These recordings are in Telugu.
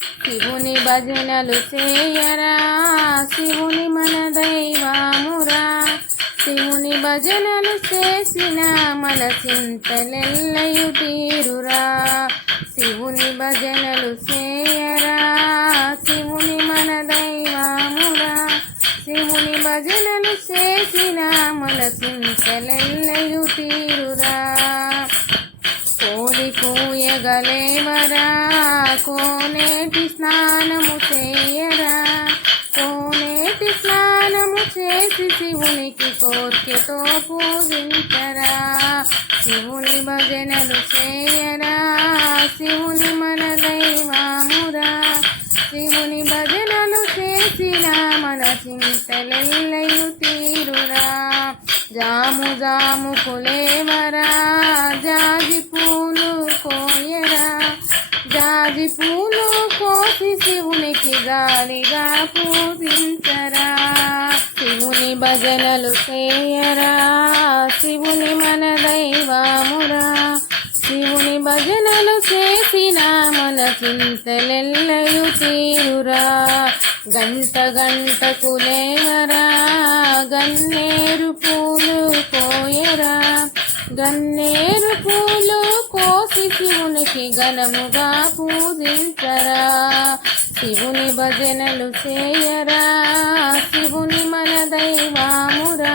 శివుని భజనలు చేయరా? శివుని మన దైవామురా? శివుని భజనలు చేసిన మన చింతలెల్లయు తీరురా. శివుని భజనలు చేయరా? శివుని మన దైవామురా? శివుని భజనలు చేసిన మన చింతలెల్లయు తీరురా. కోడి కోనేటి స్నానము చేయరా? కోనేటి స్నానము చేసి శివునికి కోర్కెతో పూజించరా? శివుని భజనలు చేయరా? శివుని మన దైవామురా? శివుని భజనలు చేసిన మన చింతలెల్లయు తీరురా? జాము జాము కులేవరా గాలిగా పూజించరా. శివుని భజనలు చేయరా. శివుని మన దైవామురా. శివుని భజనలు చేసిన మన చింతలెల్లయు తీరురా. గంట గంట కులేవరా గన్నేరు పూలు కోయరా. గన్నేరు పూలు కోసి శివునికి ఘనముగా పూజించరా. శివుని భజనలు చేయరా? శివుని మన దైవామురా?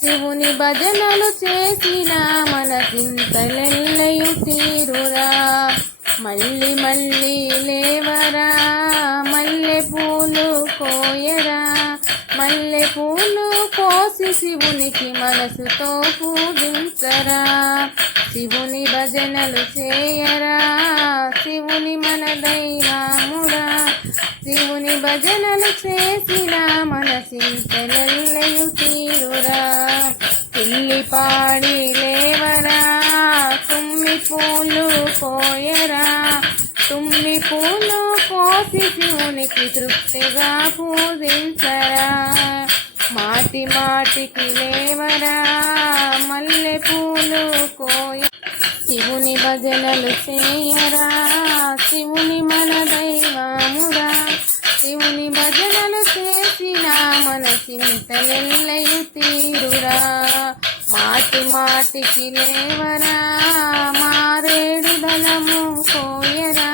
శివుని భజనలు చేసిన మన చింతలెల్లయు తీరురా. మళ్ళీ మళ్ళీ లేవరా? మల్లె పూలు కోయరా? మల్లె పూలు కోసి శివునికి మనసుతో పూజించరా? శివుని భజనలు చేయరా? శివుని మన దైవామురా భజనలు చేసిన మన చింతలెల్లయు తీరురా. పిల్లి పాడి లేవరా తుమ్మి పూలు కోయరా తుమ్మి పూలు కోసి శివునికి తృప్తిగా పూజించరా. మాటి మాటికి లేవరా మల్లె పూలు కోయ. శివుని భజనలు చేయరా శివుని మన మన చింతలెల్లయు తీరురా మాటి మాటికి లేవరా. మారేడు దళము కోయరా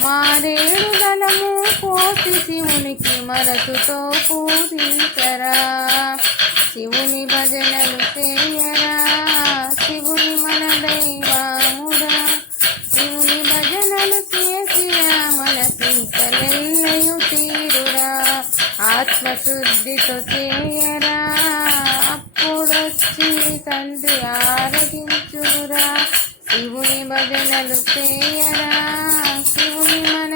మారేడు దళము కోసి శివునికి మనసుతో పూజించరా. శివుని భజనలు చేయరా. శివుని మన దైవా ఆత్మశుద్ధితో చేయరా అప్పుడొచ్చి తండ్రి ఆరగించురా శివుని భజనలు చేయరా. శివుని మన